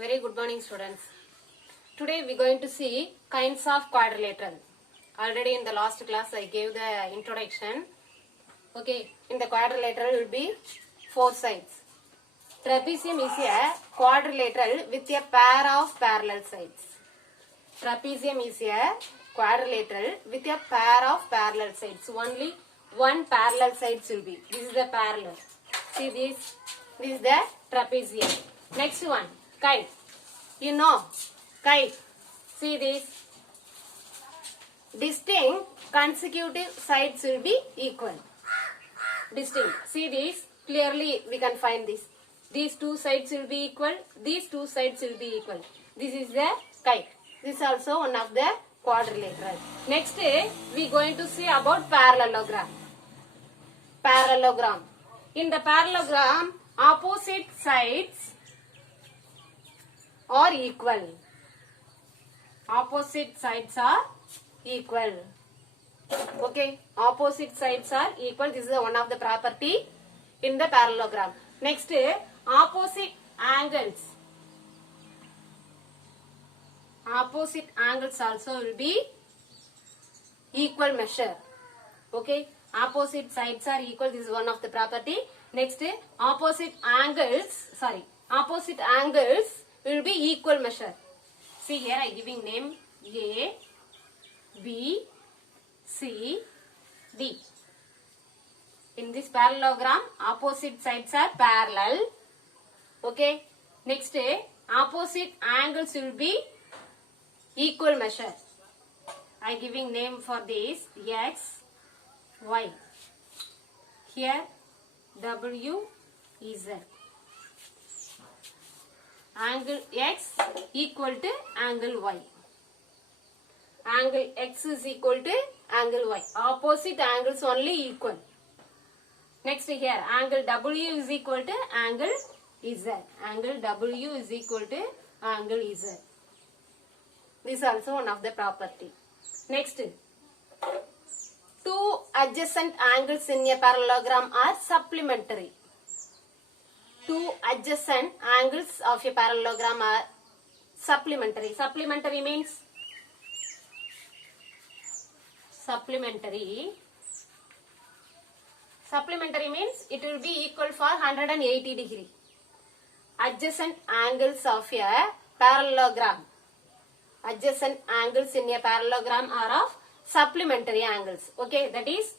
Very good morning, students. Today we are going to see kinds of quadrilateral. Already in the last class I gave the introduction. Okay, in the quadrilateral will be four sides. Trapezium is a quadrilateral with a pair of parallel sides. Trapezium is a quadrilateral with a pair of parallel sides. Only one parallel sides will be. This is the parallel. See this? This is the trapezium. Next one, kite. You know, kite. See this? Distinct consecutive sides will be equal. Distinct. See this? Clearly we can find this. These two sides will be equal. These two sides will be equal. This is the kite. This is also one of the quadrilateral. Next, we are going to see about parallelogram. Parallelogram. In the parallelogram, opposite sides are equal. Opposite sides are equal. Okay, opposite sides are equal. This is one of the property in the parallelogram. Next, opposite angles. Opposite angles also will be equal measure. Okay, opposite sides are equal. This is one of the property. Next, opposite angles will be equal measure. See here I giving name A, B, C, D. In this parallelogram, opposite sides are parallel. Okay. Next, opposite angles will be equal measure. I giving name for this X, Y. Here W is Z. Angle X equal to angle Y. Angle X is equal to angle Y. Opposite angles only equal. Next here, angle W is equal to angle Z. Angle W is equal to angle Z. This is also one of the property. Next, two adjacent angles in a parallelogram are supplementary. Two adjacent angles of a parallelogram are supplementary. Supplementary means it will be equal for 180 degree. Adjacent angles of a parallelogram. Adjacent angles in a parallelogram are of supplementary angles. Okay, that is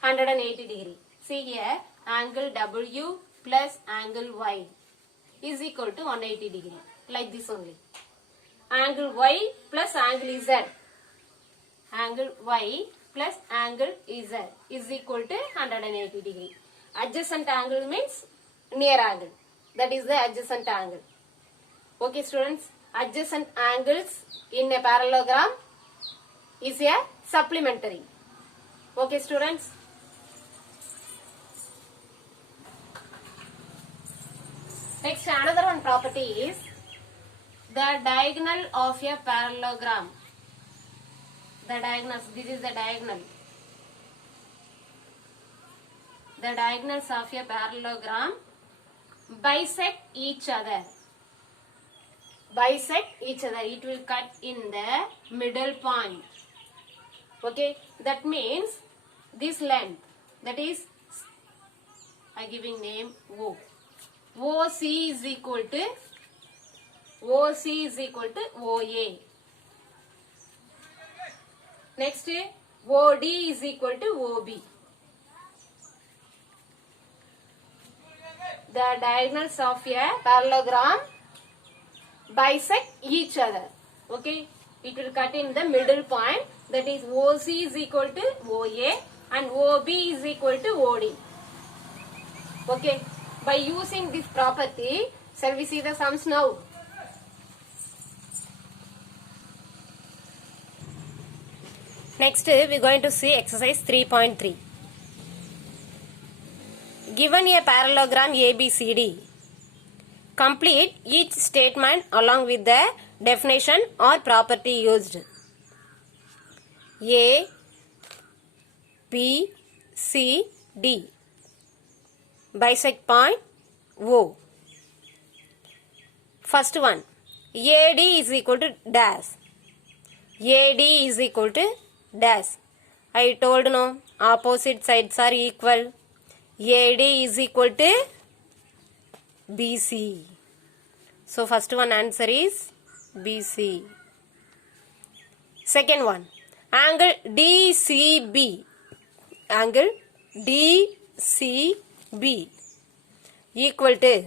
180 degree. See here, angle W plus angle Y is equal to 180 degree. Like this only. Angle Y plus angle Z. Angle Y plus angle Z is equal to 180 degree. Adjacent angle means near angle. That is the adjacent angle. Okay, students. Adjacent angles in a parallelogram is a supplementary. Okay, students. Next, another one property is the diagonal of a parallelogram. The diagonals, this is the diagonal. The diagonals of a parallelogram bisect each other. Bisect each other. It will cut in the middle point. Okay, that means this length, that is, I giving name O. OC is equal to OA. Next, OD is equal to OB. The diagonals of a parallelogram bisect each other. Okay, it will cut in the middle point, that is OC is equal to OA and OB is equal to OD. Okay, by using this property, shall we see the sums now? Next, we are going to see exercise 3.3. Given a parallelogram ABCD, complete each statement along with the definition or property used. A, B, C, D. Bisect point O. First one, AD is equal to dash. AD is equal to dash. I told no, opposite sides are equal. AD is equal to BC. So first one answer is BC. Second one, angle DCB. Angle DCB equal to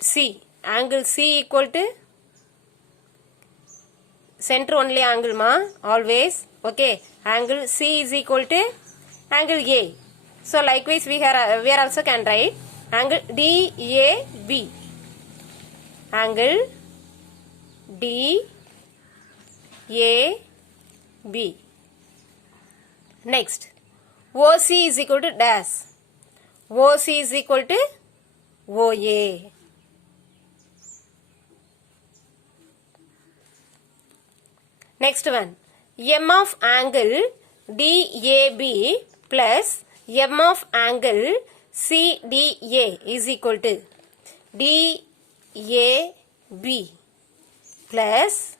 C. Angle C equal to center only angle ma, always. Okay. Angle C is equal to angle A. So likewise we are also can write angle DAB. Angle DAB. Next, OC is equal to dash. OC is equal to OA. Next one, M of angle DAB plus M of angle CDA is equal to DAB plus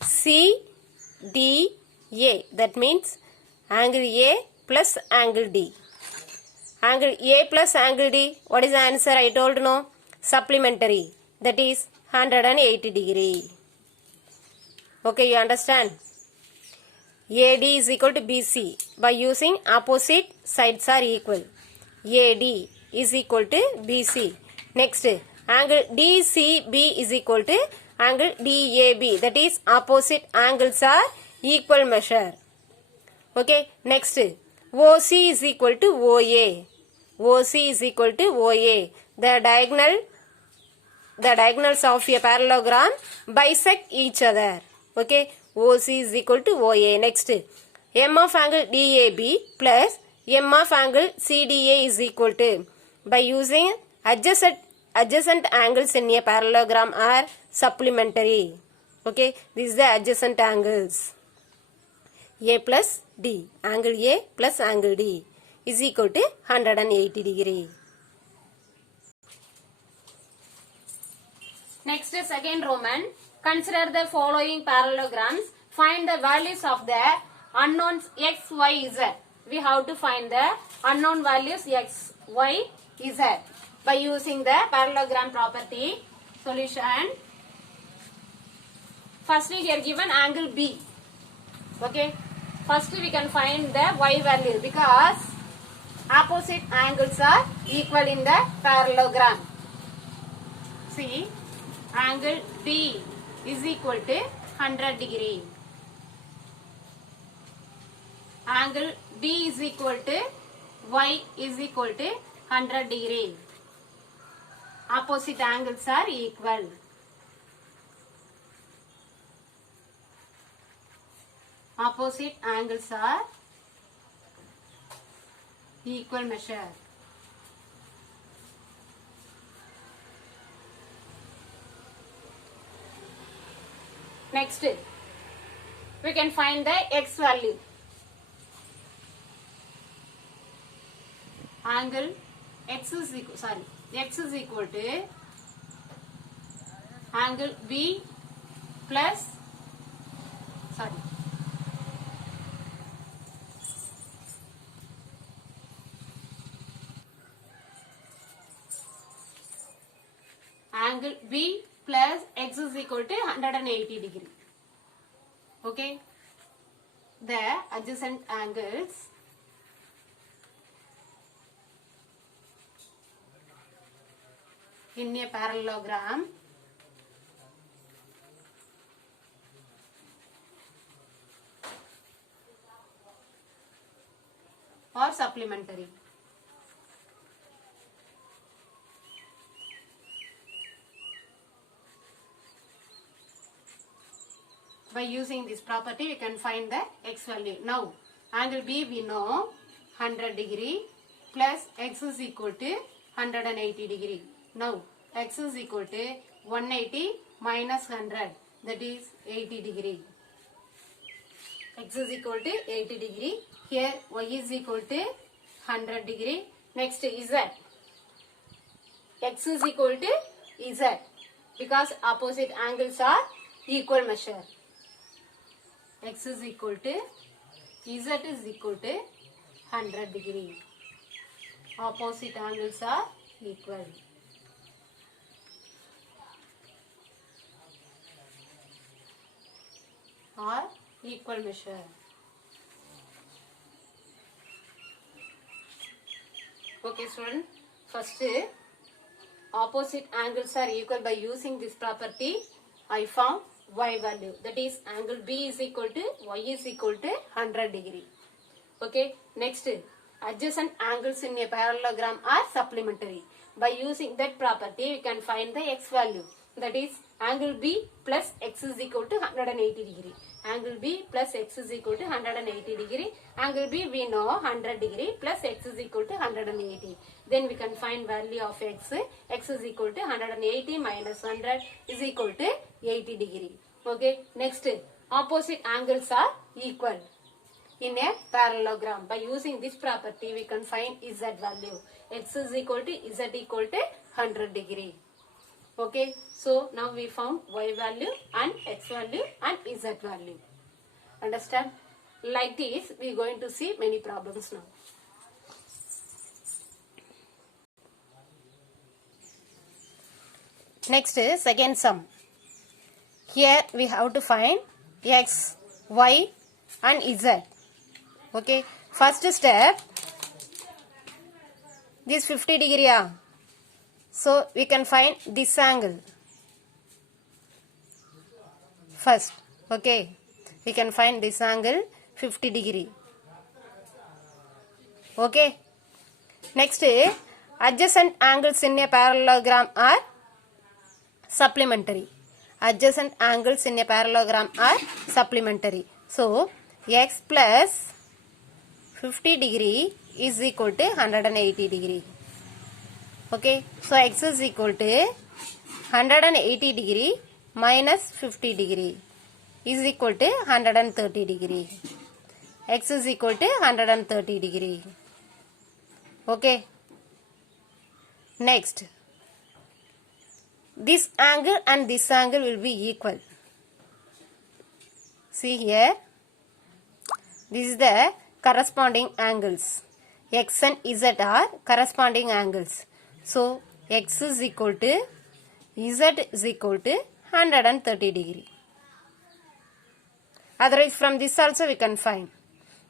CDA. That means angle A plus angle D. Angle A plus angle D. What is the answer? I told no. Supplementary. That is 180 degree. Okay, you understand? AD is equal to BC. By using opposite sides are equal. AD is equal to BC. Next, angle DCB is equal to angle DAB. That is opposite angles are equal measure. Okay, next, OC is equal to OA. OC is equal to OA. The diagonals of a parallelogram bisect each other. Okay, OC is equal to OA. Next, M of angle DAB plus M of angle CDA is equal to, by using adjacent angles in a parallelogram are supplementary. Okay, this is the adjacent angles. A plus D, angle A plus angle D is equal to 180 degree. Next, second Roman. Consider the following parallelograms. Find the values of the unknowns x, y, z. We have to find the unknown values x, y, z by using the parallelogram property. Solution. Firstly, here given angle B. Okay. First we can find the y value because opposite angles are equal in the parallelogram. See, angle B is equal to 100 degree. Angle B is equal to y is equal to 100 degree. Opposite angles are equal. Opposite angles are equal measure. Next, we can find the x value. Angle x is equal to angle B plus angle B plus x is equal to 180 degree. Okay. The adjacent angles in a parallelogram or supplementary. By using this property, we can find the x value. Now, angle B we know 100 degree plus x is equal to 180 degree. Now, x is equal to 180 minus 100, that is 80 degree. X is equal to 80 degree. Here y is equal to 100 degree. Next is that x is equal to Z because opposite angles are equal measure. X is equal to Z is equal to 100 degree. Opposite angles are equal. Or equal measure. Okay student, first opposite angles are equal. By using this property I found y value, that is angle B is equal to y is equal to 100 degree. Okay, next adjacent angles in a parallelogram are supplementary. By using that property we can find the x value, that is angle B plus x is equal to 180 degree. Angle B plus x is equal to 180 degree. Angle B we know 100 degree plus x is equal to 180. Then we can find value of x. X is equal to 180 minus 100 is equal to 80 degree. Okay, next opposite angles are equal in a parallelogram. By using this property we can find Z value. X is equal to Z equal to 100 degree. Okay, so now we found y value and x value and Z value. Understand? Like this we are going to see many problems now. Next is second sum. Here we have to find x, y and Z. Okay, first step, this 50 degree. So we can find this angle first. Okay, we can find this angle 50 degree. Okay, next adjacent angles in a parallelogram are supplementary. Adjacent angles in a parallelogram are supplementary. So x plus 50 degree is equal to 180 degree. Okay, so x is equal to 180 degree minus 50 degree is equal to 130 degree. X is equal to 130 degree. Okay, next this angle and this angle will be equal. See here, this is the corresponding angles. X and Z are corresponding angles. So x is equal to Z is equal to 130 degree. Otherwise from this also we can find.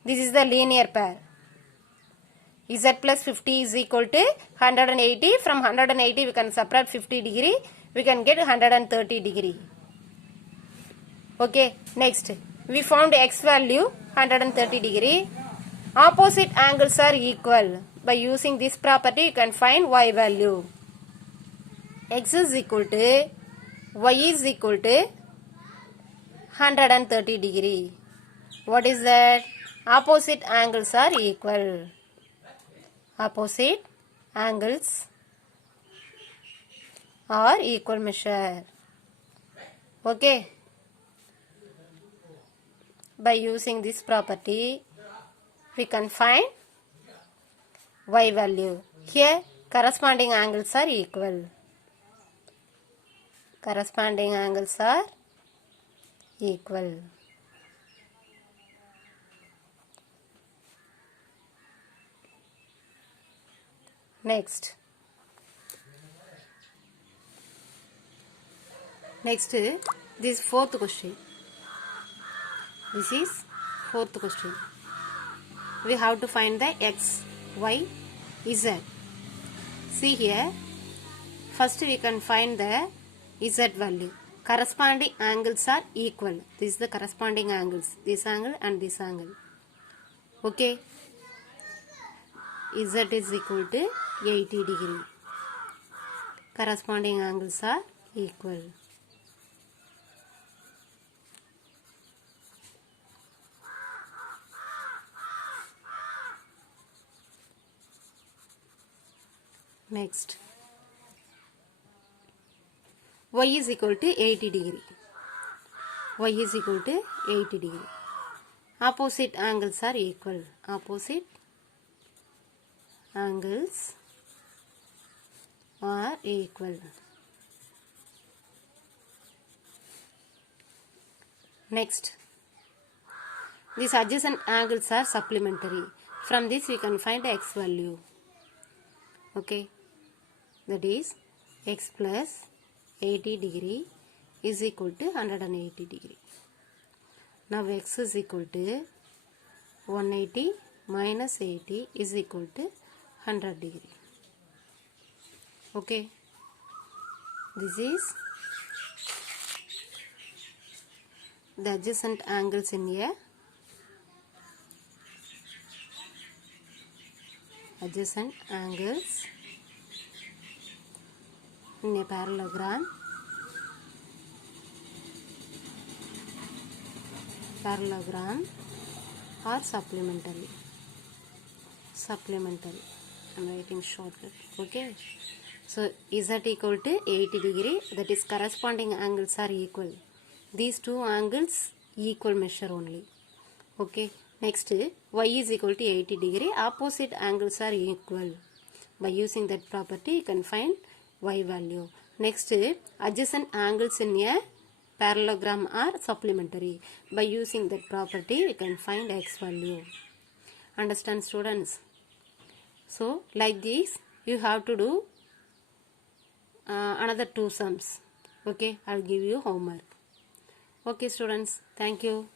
This is the linear pair. Z plus 50 is equal to 180. From 180 we can subtract 50 degree. We can get 130 degree. Okay, next we found x value 130 degree. Opposite angles are equal. By using this property you can find y value. X is equal to y is equal to 130 degree. What is that? Opposite angles are equal. Opposite angles are equal measure. Okay. By using this property we can find y value. Here corresponding angles are equal. Corresponding angles are equal. Next this fourth question. This is fourth question. We have to find the x, y, z. See here, first we can find the z value. Corresponding angles are equal. This is the corresponding angles. This angle and this angle. Okay. Z is equal to 80 degree. Corresponding angles are equal. Next, y is equal to 80 degree. Y is equal to 80 degree. Opposite angles are equal. Opposite angles are equal. Next, these adjacent angles are supplementary. From this we can find x value. Okay, that is x plus 80 degree is equal to 180 degree. Now x is equal to 180 minus 80 is equal to 100 degree. Okay, this is the adjacent angles in a parallelogram or supplementary. I'm writing shortcut. Okay, so z equal to 80 degree, that is corresponding angles are equal. These two angles equal measure only. Okay, next y is equal to 80 degree, opposite angles are equal. By using that property you can find y value. Next, adjacent angles in a parallelogram are supplementary. By using that property you can find x value. Understand, students? So like this you have to do another two sums. Okay, I'll give you homework. Okay students, thank you.